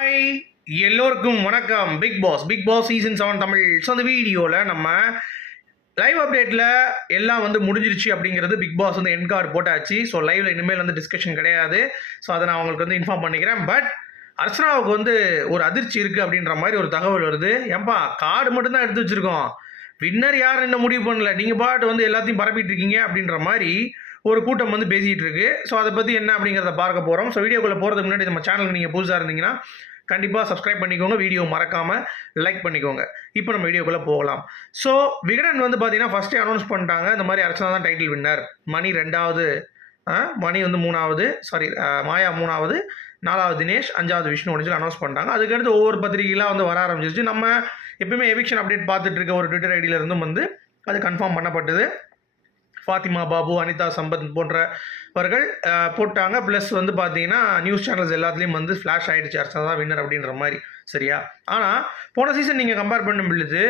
Hi, எல்லோருக்கும் வணக்கம். Bigg Boss season 7 Tamil. So அந்த வீடியோவில் நம்ம லைவ் அப்டேட்டில் எல்லாம் வந்து முடிஞ்சிருச்சு அப்படிங்கிறது. பிக் பாஸ் வந்து எண்ட் கார்டு போட்டாச்சு. ஸோ லைவில் இனிமேல் வந்து டிஸ்கஷன் கிடையாது. ஸோ அதை நான் உங்களுக்கு வந்து இன்ஃபார்ம் பண்ணிக்கிறேன். பட் அர்ச்சனாவுக்கு வந்து ஒரு அதிர்ச்சி இருக்குது அப்படின்ற மாதிரி ஒரு தகவல் வருது. ஏன்பா கார்டு மட்டும்தான் எடுத்து வச்சுருக்கோம், வின்னர் யார் என்ன முடிவு பண்ணல, நீங்கள் பாட்டு வந்து எல்லாத்தையும் பரப்பிட்டு இருக்கீங்க அப்படின்ற மாதிரி ஒரு கூட்டம் வந்து பேசிகிட்டு இருக்கு. ஸோ அதை பற்றி என்ன அப்படிங்கிறத பார்க்க போகிறோம். ஸோ வீடியோக்குள்ளே போகிறதுக்கு முன்னாடி நம்ம சேனலுக்கு நீங்கள் புதுசாக இருந்தீங்கன்னா கண்டிப்பாக சப்ஸ்கிரைப் பண்ணிக்கோங்க, வீடியோ மறக்காமல் லைக் பண்ணிக்கோங்க. இப்போ நம்ம வீடியோக்குள்ளே போகலாம். ஸோ விகடன் வந்து பார்த்தீங்கன்னா ஃபஸ்ட்டே அனௌன்ஸ் பண்ணிட்டாங்க, இந்த மாதிரி அர்ச்சனா தான் டைட்டில் வின்னர், மணி 2வது, மணி வந்து 3வது, சாரி மாயா 3வது, 4வது தினேஷ், 5வது விஷ்ணு அப்படின்னு சொல்லி அனௌன்ஸ் பண்ணிட்டாங்க. அதுக்கடுத்து ஒவ்வொரு பத்திரிகைலாம் வந்து வர ஆரம்பிச்சிருச்சு. நம்ம எப்பயுமே எவிக்ஷன் அப்டேட் பார்த்துட்டு இருக்க ஒரு ட்விட்டர் ஐடியில் இருந்தும் வந்து அது கன்ஃபார்ம் பண்ணப்பட்டது. ஃபாத்திமா பாபு, அனிதா சம்பத் போன்றவர்கள் போட்டாங்க. ப்ளஸ் வந்து பார்த்தீங்கன்னா நியூஸ் சேனல்ஸ் எல்லாத்துலேயும் வந்து ஃப்ளாஷ் ஆகிடுச்சு, அர்ச்சனா தான் வின்னர் அப்படின்ற மாதிரி. சரியா? ஆனால் போன சீசன் நீங்கள் கம்பேர் பண்ணும் பொழுது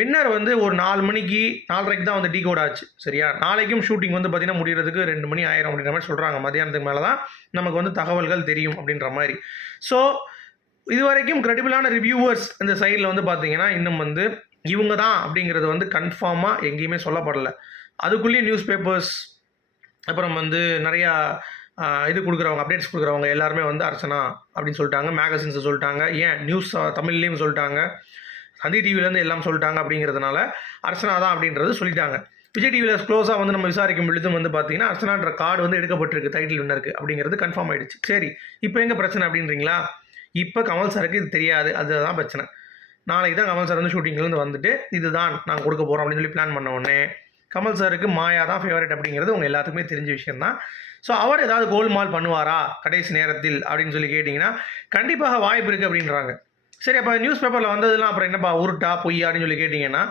வின்னர் வந்து ஒரு 4 மணிக்கு 4:30க்கு தான் வந்து டீகோட் ஆச்சு. சரியா? நாளைக்கும் ஷூட்டிங் வந்து பார்த்தீங்கன்னா முடிகிறதுக்கு 2 மணி ஆயிரும் அப்படின்ற மாதிரி சொல்கிறாங்க. மதியானத்துக்கு மேலே தான் நமக்கு வந்து தகவல்கள் தெரியும் அப்படின்ற மாதிரி. ஸோ இது வரைக்கும் கிரெடிபிளான ரிவ்யூவர்ஸ் இந்த சைடில் வந்து பார்த்தீங்கன்னா இன்னும் வந்து இவங்க தான் அப்படிங்கிறது வந்து கன்ஃபார்மாக எங்கேயுமே சொல்லப்படலை. அதுக்குள்ளேயே நியூஸ் பேப்பர்ஸ், அப்புறம் வந்து நிறையா இது கொடுக்குறவங்க, அப்டேட்ஸ் கொடுக்குறவங்க எல்லாருமே வந்து அர்ச்சனா அப்படின்னு சொல்லிட்டாங்க. மேகசின்ஸை சொல்லிட்டாங்க, ஏன் நியூஸ் தமிழ்லேயும் சொல்லிட்டாங்க, சந்தி டிவிலேருந்து எல்லாம் சொல்லிட்டாங்க. அப்படிங்கிறதுனால அர்ச்சனா தான் அப்படின்றது சொல்லிட்டாங்க. விஜய் டிவியில் க்ளோஸாக வந்து நம்ம விசாரிக்கும் பொழுதும் வந்து பார்த்தீங்கன்னா அர்ச்சனான்ற கார்டு வந்து எடுக்கப்பட்டிருக்கு டைட்டில் வின்னருக்கு அப்படிங்கிறது கன்ஃபார்ம் ஆகிடுச்சு. சரி, இப்போ எங்கே பிரச்சனை அப்படின்றீங்களா? இப்போ கமல் சாருக்கு இது தெரியாது, அதுதான் பிரச்சனை. நாளைக்கு தான் கமல் சார் வந்து ஷூட்டிங்லேருந்து வந்துட்டு இதுதான் நாங்கள் கொடுக்க போகிறோம் அப்படின்னு சொல்லி பிளான் பண்ண உடனே கமல் சாருக்கு மாயா தான் ஃபேவரட் அப்படிங்கிறது உங்கள் எல்லாத்துக்குமே தெரிஞ்ச விஷயம் தான். ஸோ அவர் ஏதாவது கோல்மால் பண்ணுவாரா கடைசி நேரத்தில் அப்படின்னு சொல்லி கேட்டிங்கன்னா கண்டிப்பாக வாய்ப்பு இருக்குது அப்படின்றாங்க. சரி, அப்போ நியூஸ் பேப்பரில் வந்ததுலாம் அப்புறம் என்னப்பா உருட்டா பொய்யா அப்படின்னு சொல்லி கேட்டிங்கன்னா,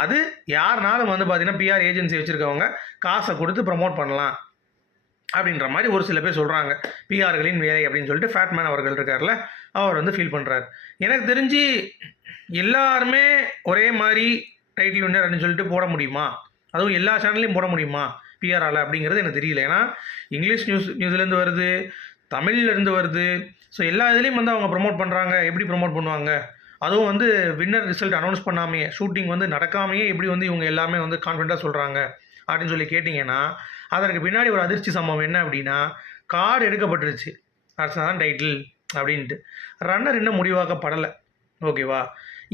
அது யாருனாலும் வந்து பார்த்திங்கன்னா பிஆர் ஏஜென்சி வச்சுருக்கவங்க காசை கொடுத்து ப்ரமோட் பண்ணலாம் அப்படின்ற மாதிரி ஒரு சில பேர் சொல்கிறாங்க. பிஆர்களின் வேலை அப்படின்னு சொல்லிட்டு ஃபேட்மேன் அவர்கள் இருக்கார்ல, அவர் வந்து ஃபீல் பண்ணுறாரு. எனக்கு தெரிஞ்சு எல்லாருமே ஒரே மாதிரி டைட்டில் வின்னர் அப்படின்னு சொல்லிட்டு போட முடியுமா? அதுவும் எல்லா சேனல்லையும் போட முடியுமா பிஆரால் அப்படிங்கிறது எனக்கு தெரியல. ஏன்னா இங்கிலீஷ் நியூஸ்லேருந்து வருது, தமிழ்லேருந்து வருது. ஸோ எல்லா இதுலேயும் வந்து அவங்க ப்ரொமோட் பண்ணுறாங்க. எப்படி ப்ரொமோட் பண்ணுவாங்க? அதுவும் வந்து வின்னர் ரிசல்ட் அனௌன்ஸ் பண்ணாமையே, ஷூட்டிங் வந்து நடக்காமையே எப்படி வந்து இவங்க எல்லாமே வந்து கான்ஃபிடண்ட்டாக சொல்கிறாங்க அப்படின்னு சொல்லி கேட்டிங்கன்னா, அதற்கு பின்னாடி ஒரு அதிர்ச்சி சம்பவம் என்ன அப்படின்னா, கார்டு எடுக்கப்பட்டுருச்சு, அர்ச்சனா தான் டைட்டில் அப்படின்ட்டு. ரன்னர் இன்னும் முடிவாக்கப்படலை. ஓகேவா?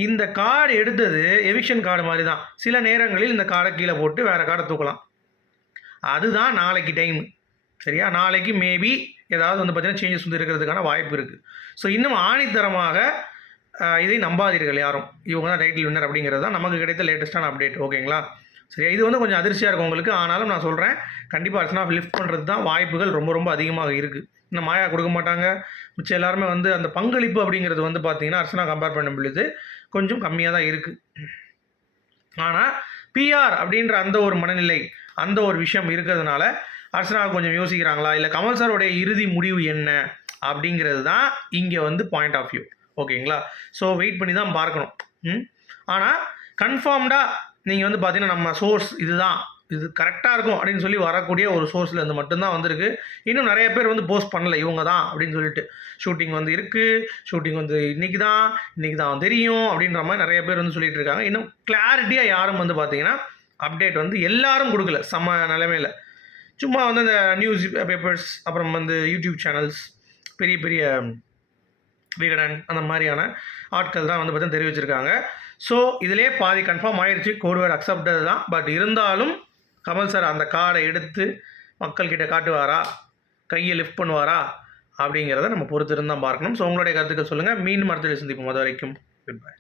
இந்த கார்டு எடுத்தது எவிக்ஷன் கார்டு மாதிரி தான். சில நேரங்களில் இந்த கார்டை கீழே போட்டு வேறு கார்டை தூக்கலாம். அதுதான் நாளைக்கு டைம். சரியா? நாளைக்கு மேபி ஏதாவது வந்து பார்த்தீங்கன்னா சேஞ்சஸ் வந்து இருக்கிறதுக்கான வாய்ப்பு இருக்குது. ஸோ இன்னும் ஆணித்தரமாக இதை நம்பாதீர்கள் யாரும். இவங்க தான் டைட்டில் வின்னர் அப்படிங்கிறது தான் நமக்கு கிடைத்த லேட்டஸ்ட்டான அப்டேட். ஓகேங்களா? சரியா? இது வந்து கொஞ்சம் அதிர்ச்சியாக இருக்கும் உங்களுக்கு. ஆனாலும் நான் சொல்கிறேன், கண்டிப்பாக அர்ச்சனா லிஃப்ட் பண்ணுறது தான் வாய்ப்புகள் ரொம்ப ரொம்ப அதிகமாக இருக்குது. இன்னும் மாயா கொடுக்க மாட்டாங்க. மிச்சம் எல்லாருமே வந்து அந்த பங்களிப்பு அப்படிங்கிறது வந்து பார்த்தீங்கன்னா அர்ச்சனா கம்பேர் பண்ணும் பொழுது கொஞ்சம் கம்மியாக தான் இருக்குது. ஆனால் பிஆர் அப்படின்ற அந்த ஒரு மனநிலை, அந்த ஒரு விஷயம் இருக்கிறதுனால அர்ச்சனாவுக்கு கொஞ்சம் யோசிக்கிறாங்களா, இல்லை கமல் சாரோடைய இறுதி முடிவு என்ன அப்படிங்கிறது தான் இங்கே வந்து பாயிண்ட் ஆஃப் வியூ. ஓகேங்களா? ஸோ வெயிட் பண்ணி தான் பார்க்கணும். ஆனால் கன்ஃபார்ம்டாக நீங்கள் வந்து பார்த்தீங்கன்னா நம்ம சோர்ஸ் இதுதான், இது கரெக்டாக இருக்கும் அப்படின்னு சொல்லி வரக்கூடிய ஒரு சோர்ஸில் இருந்து மட்டும்தான் வந்திருக்கு. இன்னும் நிறைய பேர் வந்து போஸ்ட் பண்ணலை இவங்க தான் அப்படின்னு சொல்லிட்டு. ஷூட்டிங் வந்து இருக்குது, ஷூட்டிங் வந்து இன்றைக்கி தான் தெரியும் அப்படின்ற மாதிரி நிறைய பேர் வந்து சொல்லிகிட்டு இருக்காங்க. இன்னும் கிளாரிட்டியாக யாரும் வந்து பார்த்தீங்கன்னா அப்டேட் வந்து எல்லாரும் கொடுக்கல சம நிலைமையில். சும்மா வந்து அந்த நியூஸ் பேப்பர்ஸ், அப்புறம் வந்து யூடியூப் சேனல்ஸ், பெரிய பெரிய விகடன் அந்த மாதிரியான ஆட்கள் தான் வந்து பார்த்தீங்கன்னா தெரிவிச்சிருக்காங்க. ஸோ இதிலே பாதி கன்ஃபார்ம் ஆயிடுச்சு, கோட்வேர்ட் அக்செப்டட் தான். பட் இருந்தாலும் கமல் சார் அந்த கார்டை எடுத்து மக்கள்கிட்ட காட்டுவாரா, கையை லிஃப்ட் பண்ணுவாரா அப்படிங்கிறத நம்ம பொறுத்து இருந்தால் பார்க்கணும். ஸோ உங்களுடைய கருத்துக்கள் சொல்லுங்கள். மீண்டும் அடுத்த சந்திப்போம். அது வரைக்கும் குட் பை.